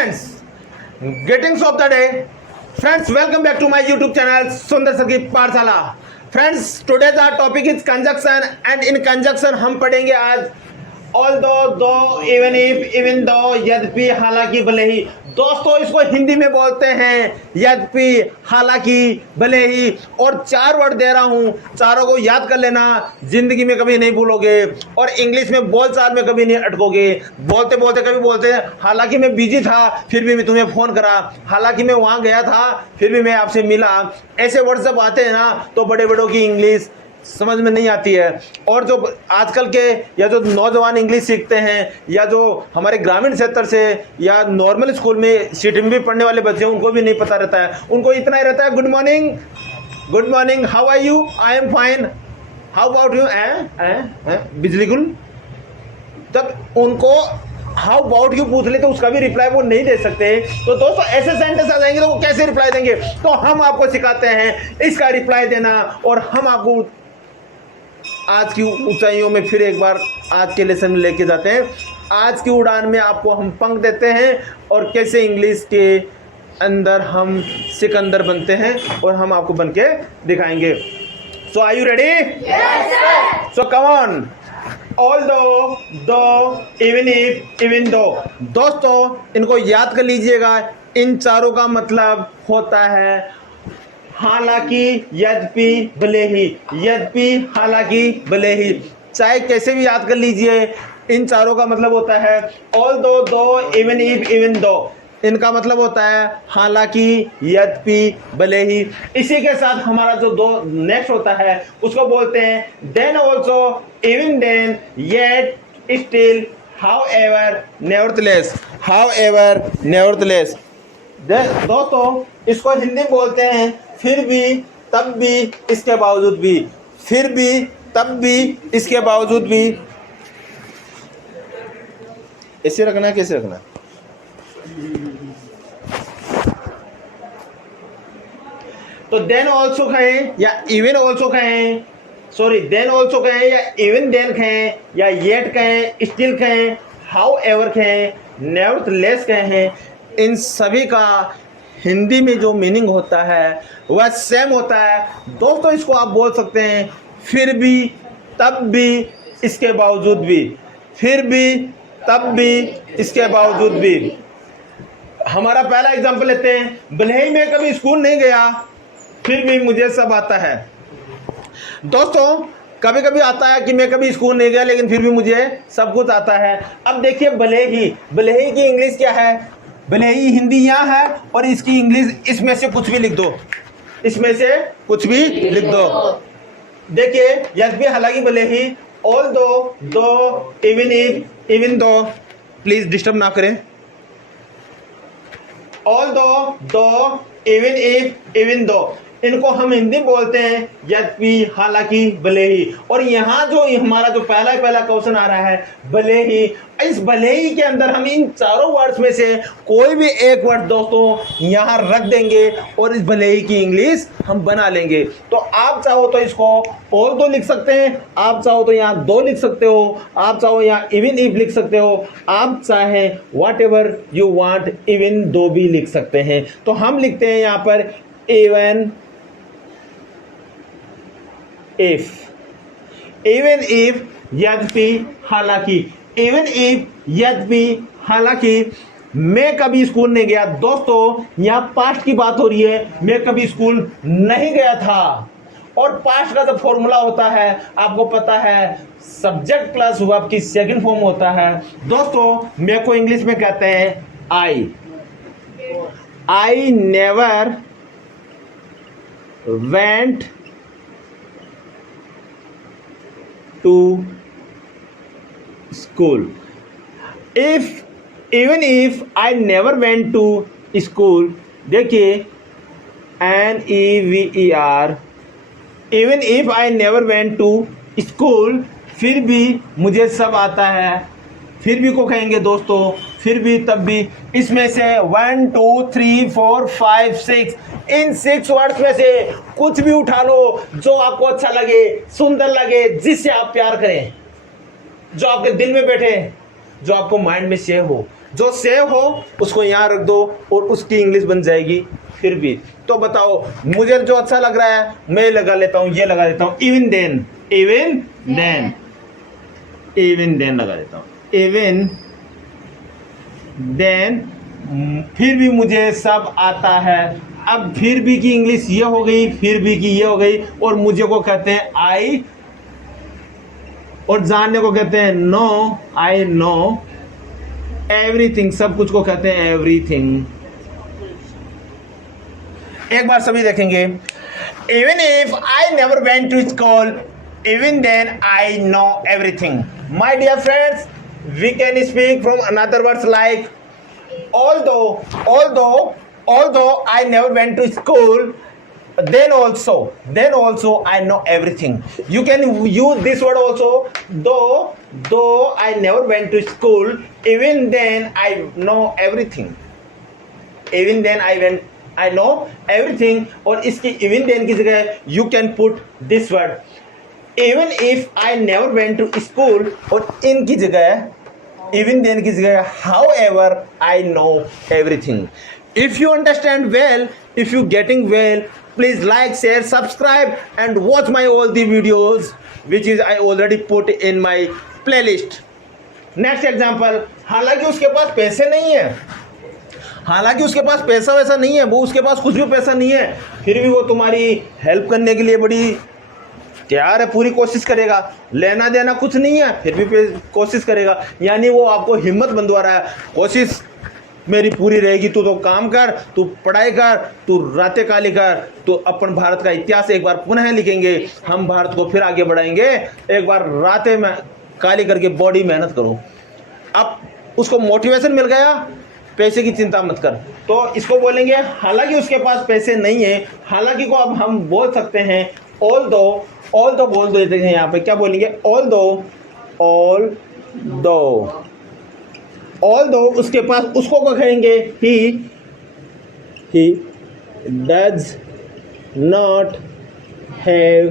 friends, greetings of the day. Friends, welcome back to my YouTube channel Sundar Sir की पाठशाला. Friends, today's our topic is conjunction and in conjunction हम पढ़ेंगे आज although, though, even if, even though, यद्यपि, हालांकि, भले ही. दोस्तों इसको हिंदी में बोलते हैं यद्यपि, हालांकि, भले ही. और 4 वर्ड दे रहा हूं, चारों को याद कर लेना, जिंदगी में कभी नहीं भूलोगे और इंग्लिश में बोलचाल में कभी नहीं अटकोगे. बोलते बोलते कभी बोलते हैं हालांकि मैं बिजी था फिर भी मैं तुम्हें फोन करा, हालांकि मैं वहां गया था फिर भी मैं आपसे मिला. ऐसे वर्ड जब आते हैं ना तो बड़े बड़ों की इंग्लिश समझ में नहीं आती है. और जो आजकल के या जो नौजवान इंग्लिश सीखते हैं या जो हमारे ग्रामीण क्षेत्र से या नॉर्मल स्कूल में सिटी में भी पढ़ने वाले बच्चे हैं उनको भी नहीं पता रहता है. उनको इतना ही रहता है good morning, how are you, I am fine, how about you, बिजली गुल. तब उनको हाउ अबाउट यू पूछ ले तो उसका भी रिप्लाई वो नहीं दे सकते. तो दोस्तों ऐसे सेंटेंस आ जाएंगे तो वो कैसे रिप्लाई देंगे. तो हम आपको सिखाते हैं इसका रिप्लाई देना और हम आपको आज की ऊंचाइयों में फिर एक बार आज के लेसन में लेके जाते हैं. आज की उड़ान में आपको हम पंख देते हैं और कैसे इंग्लिश के अंदर हम सिकंदर बनते हैं और हम आपको बन के दिखाएंगे. So are you ready? So come on. Although, though, even if, even though. दोस्तों इनको याद कर लीजिएगा. इन चारों का मतलब होता है हालांकि, यद्यपि, भले ही. यद्यपि, हालांकि, भले ही. चाहे कैसे भी याद कर लीजिए. इन चारों का मतलब होता है although, though, even if, even though. इनका मतलब होता है हालांकि, यद्यपि, भले ही. इसी के साथ हमारा जो दो नेक्स्ट होता है उसको बोलते हैं then also, even then, yet, still, however, nevertheless. However, nevertheless. दोस्तों इसको हिंदी में बोलते हैं फिर भी, तब भी, इसके बावजूद भी. फिर भी, तब भी, इसके बावजूद भी. ऐसे रखना है, कैसे रखना है? तो देन ऑल्सो कहें या इवन ऑल्सो कहें, सॉरी देन ऑल्सो कहें या इवन देन कहें या येट कहें, स्टिल कहें, हाउ एवर कहें, नेवरथलेस कहें. इन सभी का हिंदी में जो मीनिंग होता है वह सेम होता है. दोस्तों इसको आप बोल सकते हैं फिर भी, तब भी, इसके बावजूद भी. फिर भी, तब भी, इसके बावजूद भी. हमारा पहला एग्जांपल लेते हैं. भले ही मैं कभी स्कूल नहीं गया फिर भी मुझे सब आता है. दोस्तों कभी कभी आता है कि मैं कभी स्कूल नहीं गया लेकिन फिर भी मुझे सब कुछ आता है. अब देखिए भले ही की इंग्लिश क्या है. भले ही हिंदी यहाँ है और इसकी इंग्लिश इसमें से कुछ भी लिख दो. इसमें से कुछ भी लिख दो. देखिए यद्यपि, हालांकि, भले ही. ऑल दो, इवन इफ, इवन दो. प्लीज डिस्टर्ब ना करें. ऑल दो, इवन इफ, इवन दो. इनको हम हिंदी बोलते हैं यद्यपि, हालांकि, भले ही. और यहाँ जो हमारा जो पहला क्वेश्चन आ रहा है भले ही. इस भले ही के अंदर हम इन चारों वर्ड्स में से कोई भी एक वर्ड दोस्तों यहाँ रख देंगे और इस भले ही की इंग्लिश हम बना लेंगे. तो आप चाहो तो इसको ऑल दो लिख सकते हैं, आप चाहो तो यहाँ दो लिख सकते हो, आप चाहो यहाँ इवन इफ लिख सकते हो, आप चाहे what ever you want even though भी लिख सकते हैं. तो हम लिखते हैं यहाँ पर इवन इफ, इवन इफ, यद्यपि, हालांकि. इवन इफ, यद्यपि, हालांकि. मैं कभी स्कूल नहीं गया. दोस्तों यहाँ पास्ट की बात हो रही है. मैं कभी स्कूल नहीं गया था. और पास्ट का जो फॉर्मूला होता है आपको पता है सब्जेक्ट प्लस वर्ब की सेकंड फॉर्म होता है. दोस्तों मैं को इंग्लिश में कहते हैं आई never went to school. Even if I never went to school. देखिए NEVER. Even if I never went to school. फिर भी मुझे सब आता है. फिर भी को कहेंगे दोस्तों फिर भी, तब भी. इसमें से 1 2 3 4 5 6 इन 6 वर्ड्स में से कुछ भी उठा लो जो आपको अच्छा लगे, सुंदर लगे, जिससे आप प्यार करें, जो आपके दिल में बैठे, जो आपको माइंड में सेव हो. जो सेव हो उसको यहाँ रख दो और उसकी इंग्लिश बन जाएगी फिर भी। तो बताओ, मुझे जो अच्छा लग रहा है मैं लगा लेता हूँ, ये लगा देता हूँ even then, even then, even then लगा देता हूँ, इवन देन। फिर भी मुझे सब आता है। अब फिर भी की इंग्लिश ये हो गई, फिर भी की ये हो गई, और मुझे को कहते हैं आई, और जानने को कहते हैं नो, आई नो एवरीथिंग, सब कुछ को कहते हैं एवरीथिंग। एक बार सभी देखेंगे, even if I never went to school, even then I know everything. My dear friends, we can speak from another words like although I never went to school, then also I know everything. You can use this word also, though I never went to school, even then I know everything. Even then I know everything. और इसकी even then की जगह you can put this word, even if I never went to school, और in की जगह even then की जगह however I know everything. If you understand well, if you getting well, please like, share, subscribe and watch my all the videos which is I already put in my playlist. Next example, हालांकि उसके पास पैसे नहीं है, हालांकि उसके पास पैसा वैसा नहीं है, वो उसके पास कुछ भी पैसा नहीं है, फिर भी वो तुम्हारी हेल्प करने के लिए बड़ी तैयार है, पूरी कोशिश करेगा। लेना देना कुछ नहीं है फिर भी कोशिश करेगा, यानी वो आपको हिम्मत बंधवा रहा है। कोशिश मेरी पूरी रहेगी, तू तो काम कर, तू पढ़ाई कर, तू रातें काली कर, तो अपन भारत का इतिहास एक बार पुनः लिखेंगे, हम भारत को फिर आगे बढ़ाएंगे। एक बार रातें में काली करके बॉडी मेहनत करो। अब उसको मोटिवेशन मिल गया, पैसे की चिंता मत कर। तो इसको बोलेंगे हालांकि उसके पास पैसे नहीं है, हालांकि को अब हम बोल सकते हैं ऑल दो बोल देते हैं। यहाँ पे क्या बोलेंगे, ऑल दो उसके पास, उसको क्या कहेंगे, he does not have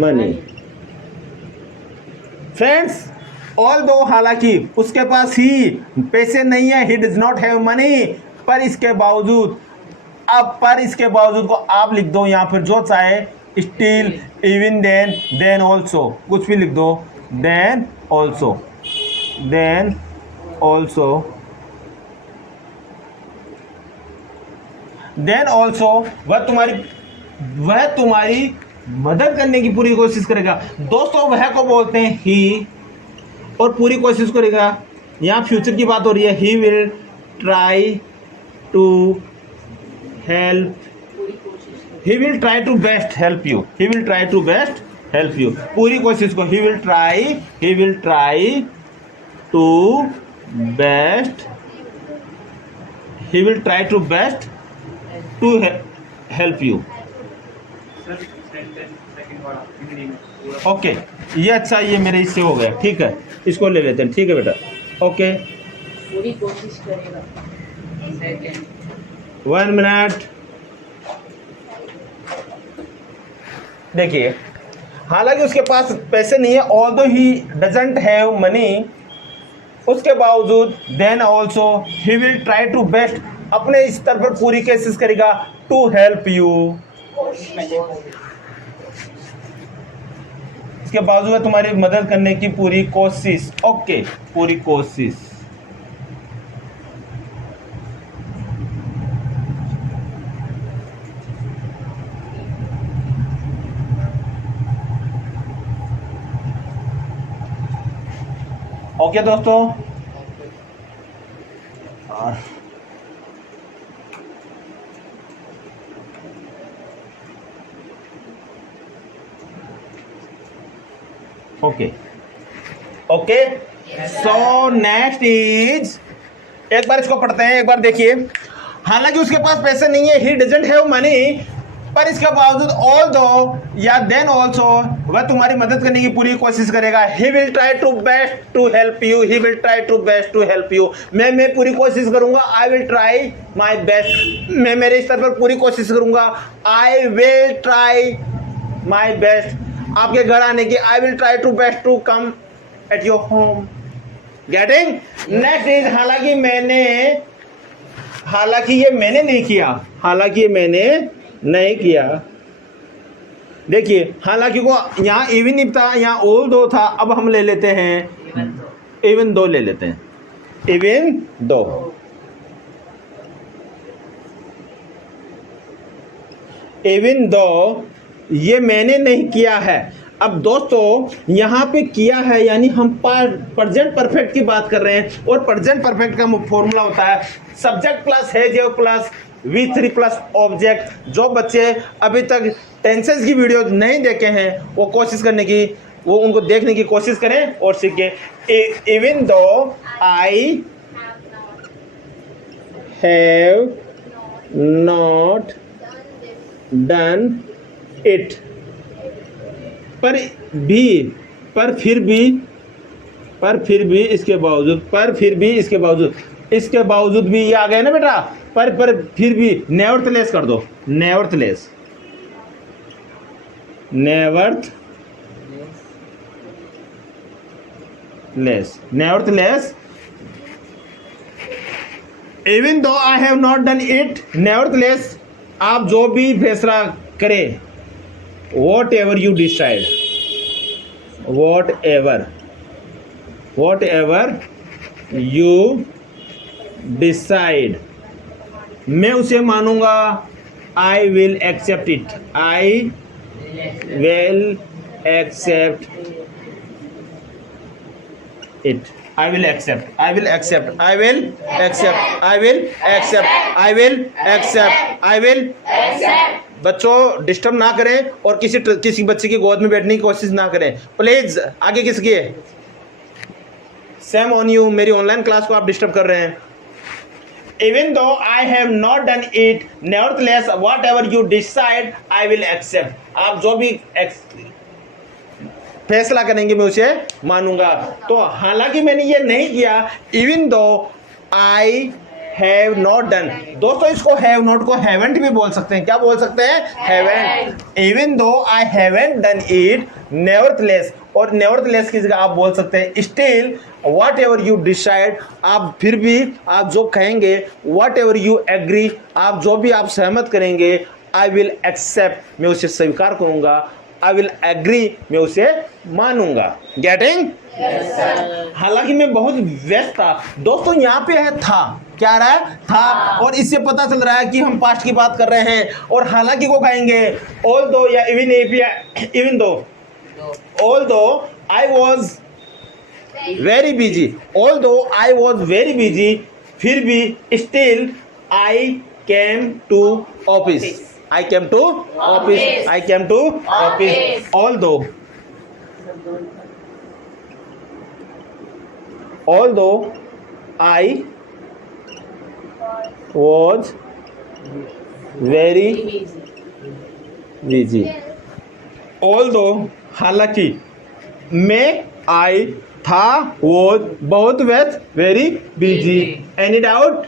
money. Friends, all दो हालांकि उसके पास ही पैसे नहीं है, he does not have money, पर इसके बावजूद, अब पर इसके बावजूद को आप लिख दो यहाँ पर जो चाहे, स्टिल, इवन देन ऑल्सो, कुछ भी लिख दो, देन ऑल्सो वह तुम्हारी मदद करने की पूरी कोशिश करेगा। दोस्तों, वह को बोलते हैं ही, और पूरी कोशिश करेगा, यहाँ फ्यूचर की बात हो रही है। He will try to help, he will try to best help you, he will try to best help you, पूरी कोशिश को, he will try to best, he will try to best to help you. Okay, ये अच्छा, ये मेरे इससे हो गया, ठीक है, इसको ले लेते हैं, ठीक है बेटा, ओके, पूरी कोशिश करेगा। 1 मिनट। देखिए, हालांकि उसके पास पैसे नहीं है, although he doesn't have money, उसके बावजूद, then also he will try to best, अपने स्तर पर पूरी कोशिश करेगा, टू हेल्प यू, इसके बावजूद तुम्हारी मदद करने की पूरी कोशिश। ओके, पूरी कोशिश। ओके दोस्तों, ओके, सो नेक्स्ट इज, एक बार इसको पढ़ते हैं, एक बार देखिए। हालांकि उसके पास पैसे नहीं है, ही डजंट हैव मनी, पर इसके बावजूद ऑल्दो या देन ऑल्सो वह तुम्हारी मदद करने की पूरी कोशिश करेगा। He will try to best to help you, he will try to best to help you, मैं पूरी कोशिश करूंगा, I will try my best, मैं मेरे स्तर पर पूरी कोशिश करूंगा, I will try my best, आपके घर आने की, I will try to best to come at your home, getting. Next is हालांकि ये मैंने नहीं किया, हालांकि ये मैंने नहीं किया। देखिए हालांकि को यहाँ इवन नहीं था, यहाँ ऑल दो था, अब हम ले लेते हैं इवन दो ले लेते हैं, इवन दो। इवन दो ये मैंने नहीं किया है। अब दोस्तों यहाँ पे किया है यानी हम प्रेजेंट परफेक्ट की बात कर रहे हैं, और प्रेजेंट परफेक्ट का फॉर्मूला होता है subject plus has plus V3 plus object. जो बच्चे अभी तक टेंसेस की वीडियो नहीं देखे हैं वो कोशिश करने की, वो उनको देखने की कोशिश करें और सीखें। Even though I have not done it, पर फिर भी इसके बावजूद भी ये आ गया ना बेटा, पर फिर भी नेवरथलेस कर दो, nevertheless even though I have not done it, nevertheless आप जो भी फैसला करें, whatever you decide, whatever you decide, मैं उसे मानूंगा। I will accept it, I will accept it, I will accept, I will accept, I will accept, I will accept, I will accept, I will accept। बच्चों disturb ना करें और किसी बच्चे की गोद में बैठने की कोशिश ना करें प्लीज। आगे किसकी है? सेम ऑन यू, मेरी ऑनलाइन क्लास को आप डिस्टर्ब कर रहे हैं। Even though I have not done it, nevertheless whatever you decide I will accept, आप जो भी फैसला करेंगे मैं उसे मानूंगा। तो हालांकि मैंने ये नहीं किया, even though I have not done. दोस्तों इसको हैव नॉट को हैवेंट भी बोल सकते हैं, क्या बोल सकते हैं? Haven't. Even though I haven't done it, nevertheless, और नेवरथलेस की जगह आप बोल सकते हैं still whatever you decide, आप फिर भी आप जो कहेंगे, व्हाट एवर यू एग्री, आप जो भी आप सहमत करेंगे, आई विल एक्सेप्ट मैं उसे स्वीकार करूंगा, आई विल एग्री मैं उसे मानूंगा। गेटिंग? हालांकि मैं बहुत व्यस्त था। दोस्तों यहाँ पे है था, क्या आ रहा है? था, और इससे पता चल रहा है कि हम पास्ट की बात कर रहे हैं। और हालांकि को कहेंगे ऑल दो या even though, although I was very busy, although I was very busy, फिर भी still I came to office, I came to office, I came to office, although I was very busy, although हालांकि मैं I था was बहुत व्यस्त very busy, any doubt?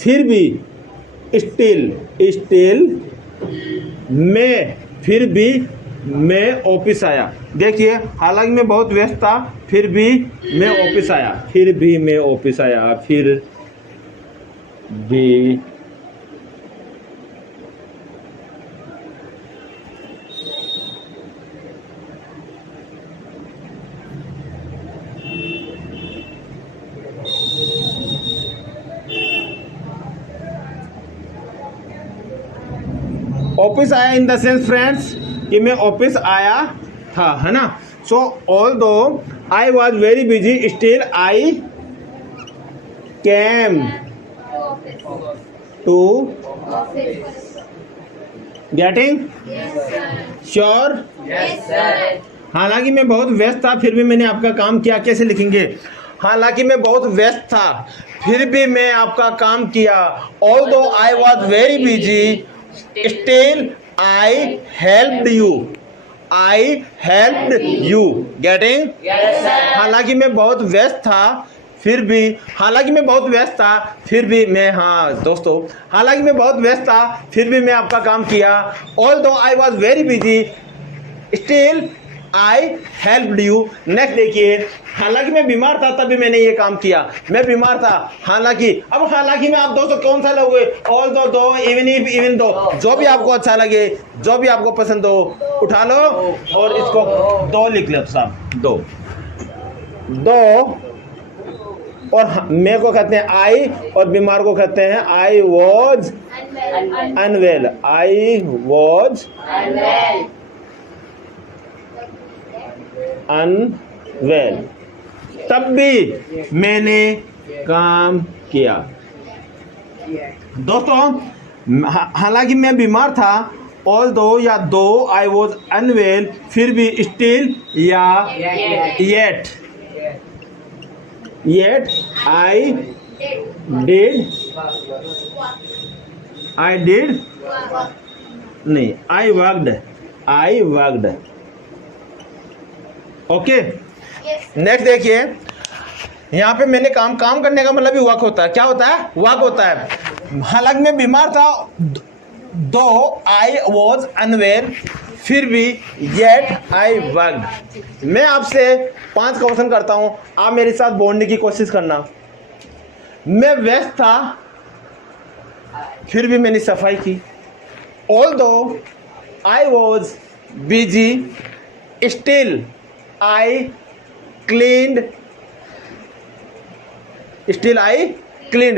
फिर भी still मैं फिर भी मैं ऑफिस आया। देखिए हालांकि मैं बहुत व्यस्त था फिर भी मैं ऑफिस आया, फिर भी मैं ऑफिस आया, फिर भी ऑफिस आया इन द सेंस फ्रेंड्स कि मैं ऑफिस आया था, है ना। So although I was very busy still I came to getting sure. हालांकि मैं बहुत व्यस्त था फिर भी मैंने आपका काम किया। कैसे लिखेंगे? हालांकि मैं बहुत व्यस्त था फिर भी मैं आपका काम किया। ऑल दो I was very busy Still I helped you, I helped you, getting? Yes sir। हालांकि मैं बहुत व्यस्त था फिर भी, हालांकि मैं बहुत व्यस्त था फिर भी मैं, हाँ दोस्तों, हालांकि मैं बहुत व्यस्त था फिर भी मैं आपका काम किया। Although I was very busy, still I helped you. Next देखिए, हालांकि मैं बीमार था तभी मैंने ये काम किया। मैं बीमार था हालांकि। अब हालांकि में आप दोस्तों कौन सा लोगे? ऑल दो, इवन इफ, इवन दो, जो भी आपको अच्छा लगे, जो भी आपको पसंद हो, उठा लो और इसको दो लिख लो साहब। दो और मैं को कहते हैं आई, और बीमार को कहते हैं I was unwell. I was unwell, तब भी मैंने काम किया। दोस्तों हालांकि मैं बीमार था, ऑल दो या दो आई वॉज अनवेल, फिर भी स्टिल या येट आई डिड नहीं, आई वर्कड। ओके, नेक्स्ट देखिए, यहाँ पे मैंने काम करने का मतलब भी वर्क होता है। क्या होता है? वर्क होता है। हालांकि मैं बीमार था, दो आई वॉज अनवेल, फिर भी येट आई वर्कड। मैं आपसे 5 क्वेश्चन करता हूं, आप मेरे साथ बोलने की कोशिश करना। मैं व्यस्त था, फिर भी मैंने सफाई की। Although I was busy, still I cleaned,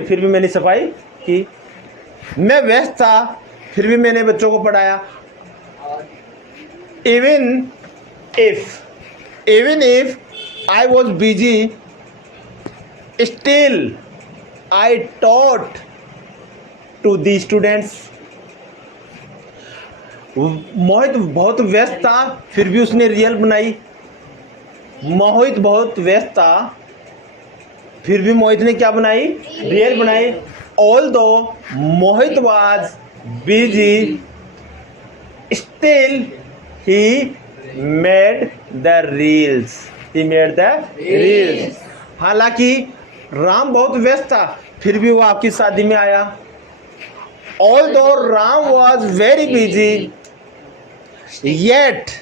फिर भी मैंने सफाई की। मैं व्यस्त था, फिर भी मैंने बच्चों को पढ़ाया। Even if I was busy, still I taught to the students. Mohit बहुत व्यस्त था, फिर भी उसने रियल बनाई। मोहित बहुत व्यस्त था, फिर भी मोहित ने क्या बनाई? रियल बनाई। Although Mohit was busy, still he made the reels. हालांकि राम बहुत व्यस्त था, फिर भी वो आपकी शादी में आया। Although Ram was very busy, yet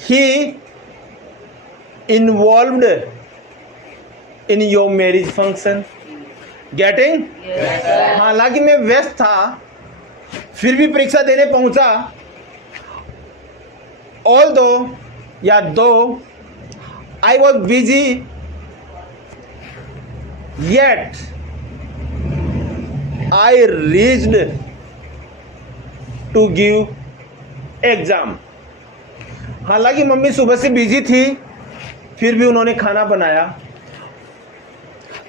he involved in your marriage function. Getting? हालांकि मैं व्यस्त था, फिर भी परीक्षा देने पहुंचा। Although या दो I was busy, yet I reached to give exam. हालांकि मम्मी सुबह से बिजी थी, फिर भी उन्होंने खाना बनाया।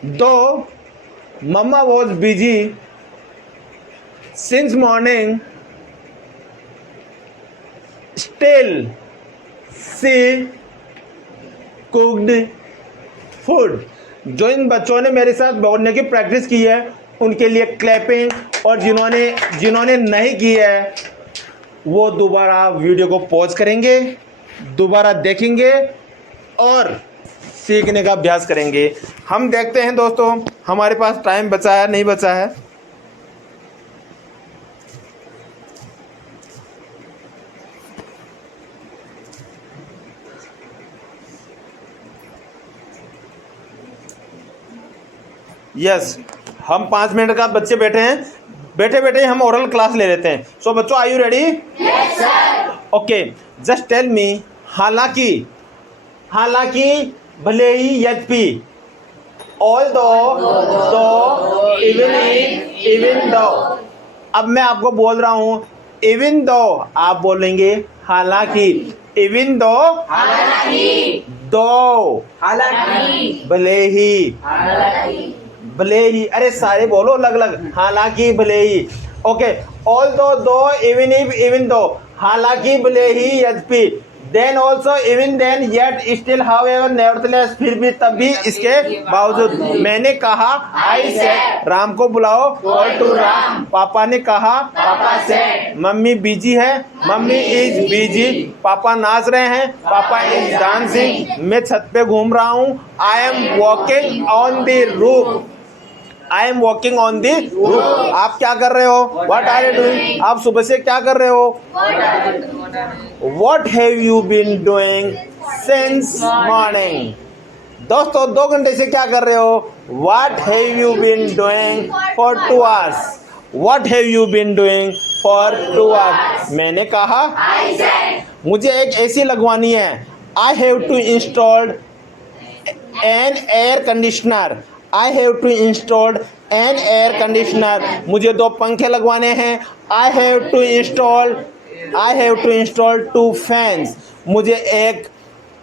Though mama was busy since morning, still she cooked food. जो इन बच्चों ने मेरे साथ बोलने की प्रैक्टिस की है, उनके लिए क्लैपिंग, और जिन्होंने नहीं की है वो दोबारा वीडियो को पॉज करेंगे, दोबारा देखेंगे और सीखने का अभ्यास करेंगे। हम देखते हैं दोस्तों हमारे पास टाइम बचा है नहीं बचा है। यस, हम 5 मिनट का बच्चे बैठे हैं, बैठे हम ओरल क्लास ले लेते हैं। सो बच्चों, are you ready? Yes sir. Okay, just tell me, हालांकि भले ही, यद्यपि, ऑल दो, इवन दो। अब मैं आपको बोल रहा हूं इवन दो, आप बोलेंगे हालांकि। इवन दो, दो, भले ही, अरे सारे बोलो अलग अलग। हालांकि, भले ही। Okay, although, even if, even दो, हालांकि, भले ही, यद्यपि। Then also, even then, yet, still, however, nevertheless, फिर भी, तब भी, इसके बावजूद। मैंने कहा, आई सेड, राम को बुलाओ, कॉल टू राम। पापा ने कहा, पापा सेड। मम्मी बिजी है, मम्मी इज बिजी। पापा नाच रहे हैं, पापा इज डांसिंग। मैं छत पे घूम रहा हूँ, I am walking on the roof. I am walking on the roof. आप क्या कर रहे हो? What are you doing? आप सुबह से क्या कर रहे हो? What have you been doing since morning? दोस्तों 2 घंटे से क्या कर रहे हो? What have you been doing for 2 hours? What have you been doing for 2 hours? मैंने कहा मुझे एक एसी लगवानी है. I have to install an air conditioner. I have to install an air conditioner. मुझे 2 पंखे लगवाने हैं. I have to install 2 fans. मुझे एक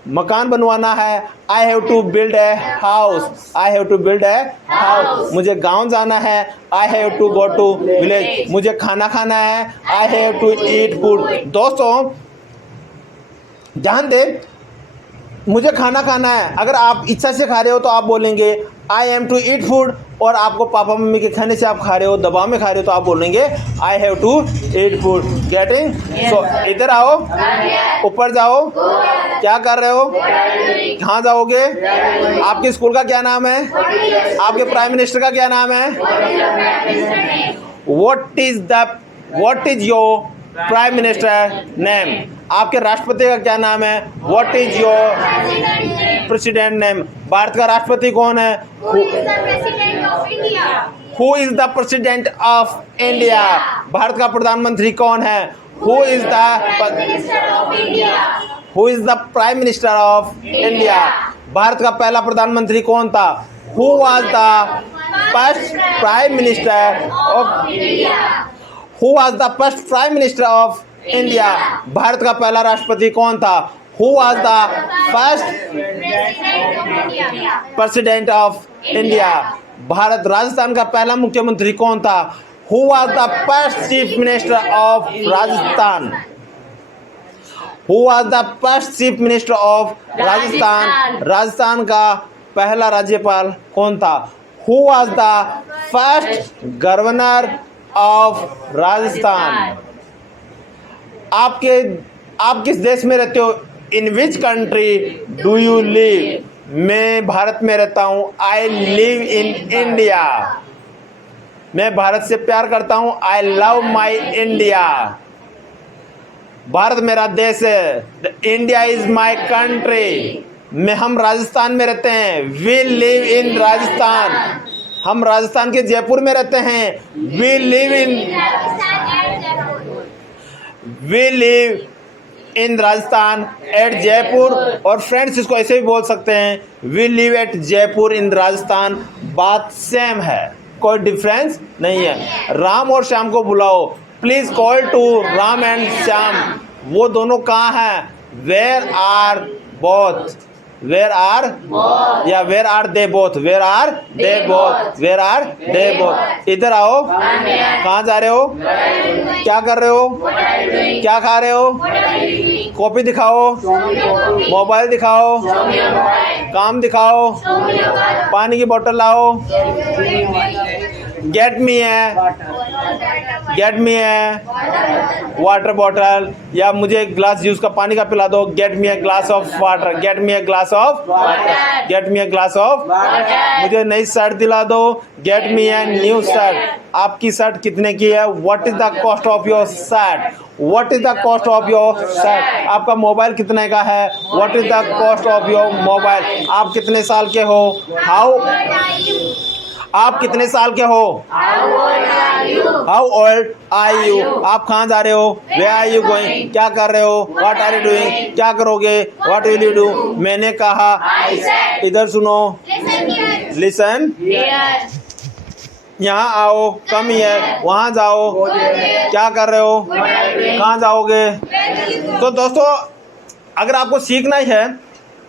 मकान बनवाना है. I have to build a house. I have to build a house. मुझे गांव जाना है. I have to go to village. मुझे खाना खाना है. I have to eat food. दोस्तों ध्यान दे, मुझे खाना खाना है. अगर आप इच्छा से खा रहे हो तो आप बोलेंगे I am to eat food, और आपको पापा मम्मी के खाने से आप खा रहे हो, दबाव में खा रहे हो, तो आप बोलेंगे I have to eat food. Getting? So इधर आओ, ऊपर जाओ. क्या कर रहे हो? कहाँ जाओगे? आपके स्कूल का क्या नाम है? आपके प्राइम मिनिस्टर का क्या नाम है? What is your prime minister name? आपके राष्ट्रपति का क्या नाम है? What is your president name? Bharat का राष्ट्रपति कौन है? Who is the president of India? Bharat का प्रधानमंत्री कौन है? Who is the prime minister of India? Bharat का पहला प्रधानमंत्री कौन था? Who was the first prime minister of India? Who was the first prime minister of India? Bharat का पहला राष्ट्रपति कौन था? Who was the first president of India? Bharat Rajasthan का पहला मुख्यमंत्री कौन था? Who was the first chief minister of Rajasthan? Who was the first chief minister of Rajasthan? Rajasthan का पहला राज्यपाल कौन था? Who was the first governor of Rajasthan? आप किस देश में रहते हो? In which country do you live? मैं भारत में रहता हूँ. I live in India. मैं भारत से प्यार करता हूँ. I love my India. Bharat मेरा देश है. India is my country. हम राजस्थान में रहते हैं. We live in Rajasthan. हम राजस्थान के जयपुर में रहते हैं. We live in Rajasthan at Jaipur. और फ्रेंड्स इसको ऐसे भी बोल सकते हैं, we live at Jaipur in Rajasthan. बात सेम है, कोई डिफरेंस नहीं है. राम और श्याम को बुलाओ. Please call to Ram and Shyam. वो दोनों कहाँ हैं? Where are both? Where are they both? Where are they both? Where are they both? इधर आओ. कहाँ जा रहे हो? क्या कर रहे हो? क्या खा रहे हो? कॉपी दिखाओ. मोबाइल दिखाओ. काम दिखाओ. पानी की बोतल लाओ. गेट मी है वाटर बॉटल, या मुझे एक ग्लास जूस का पानी का पिला दो. Get me a glass of water. Get me a glass of. मुझे नई शर्ट दिला दो. Get me a new shirt. आपकी शर्ट कितने की है? What is the cost of your shirt? What is the cost of your shirt? आपका mobile कितने का है? What is the cost of your mobile? आप कितने साल के हो? आप कितने साल के हो? How old are you? आप कहाँ जा रहे हो? Where are you going? क्या कर रहे हो? What are you doing? क्या करोगे? What will you do? मैंने कहा. इधर सुनो. लिसन. यहाँ आओ. Come here. वहाँ जाओ. क्या कर रहे हो? कहाँ जाओगे? तो दोस्तों अगर आपको सीखना ही है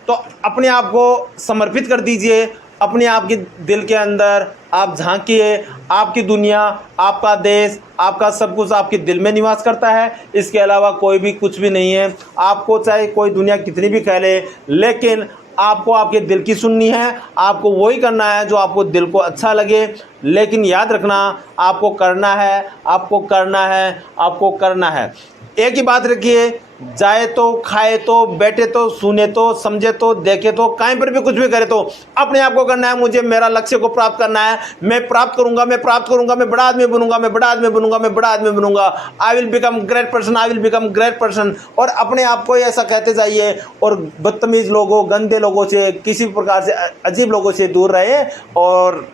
तो अपने आप को समर्पित कर दीजिए. अपने आप के दिल के अंदर आप झांकिए. आपकी दुनिया, आपका देश, आपका सब कुछ आपके दिल में निवास करता है. इसके अलावा कोई भी कुछ भी नहीं है. आपको चाहे कोई दुनिया कितनी भी कह ले, लेकिन आपको आपके दिल की सुननी है. आपको वही करना है जो आपको दिल को अच्छा लगे. लेकिन याद रखना, आपको करना है, आपको करना है, आपको करना है. एक ही बात रखिए जाए तो, खाए तो, बैठे तो, सुने तो, समझे तो, देखे तो, कहीं पर भी कुछ भी करे तो अपने आप को करना है। मुझे मेरा लक्ष्य को प्राप्त करना है। मैं प्राप्त करूंगा, मैं प्राप्त करूंगा, मैं बड़ा आदमी बनूंगा, मैं बड़ा आदमी बनूंगा, मैं बड़ा आदमी बनूंगा। I will become great person, I will become great person. और अपने आप को ऐसा कहते जाइए और बदतमीज लोगों, गंदे लोगों से, किसी भी प्रकार से अजीब लोगों से दूर रहे और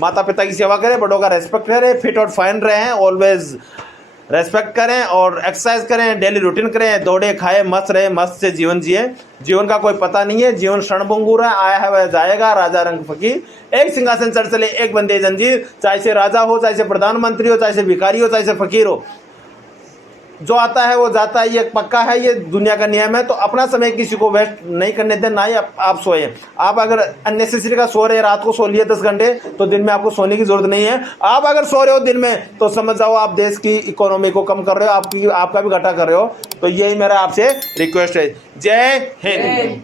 माता पिता की सेवा करें, बड़ों का रेस्पेक्ट करें, फिट और फाइन रहें, ऑलवेज रेस्पेक्ट करें और एक्सरसाइज करें, डेली रूटीन करें, दौड़े, खाए, मस्त रहे, मस्त से जीवन जिए। जीवन का कोई पता नहीं है, जीवन क्षणभंगुर है, आया है वह जाएगा। राजा रंग फकीर, एक सिंहासन चढ़ चले, एक बंदे जंजीर। चाहे से राजा हो, चाहे से प्रधानमंत्री हो, चाहे से भिखारी हो, चाहे से फकीर हो, जो आता है वो जाता है, ये पक्का है, ये दुनिया का नियम है। तो अपना समय किसी को वेस्ट नहीं करने दें, ना ही आप सोए। आप अगर अननेसेसरी का सो रहे, रात को सो लिए 10 घंटे, तो दिन में आपको सोने की जरूरत नहीं है। आप अगर सो रहे हो दिन में, तो समझ जाओ आप देश की इकोनॉमी को कम कर रहे हो, आपका भी घाटा कर रहे हो। तो यही मेरा आपसे रिक्वेस्ट है। जय हिंद।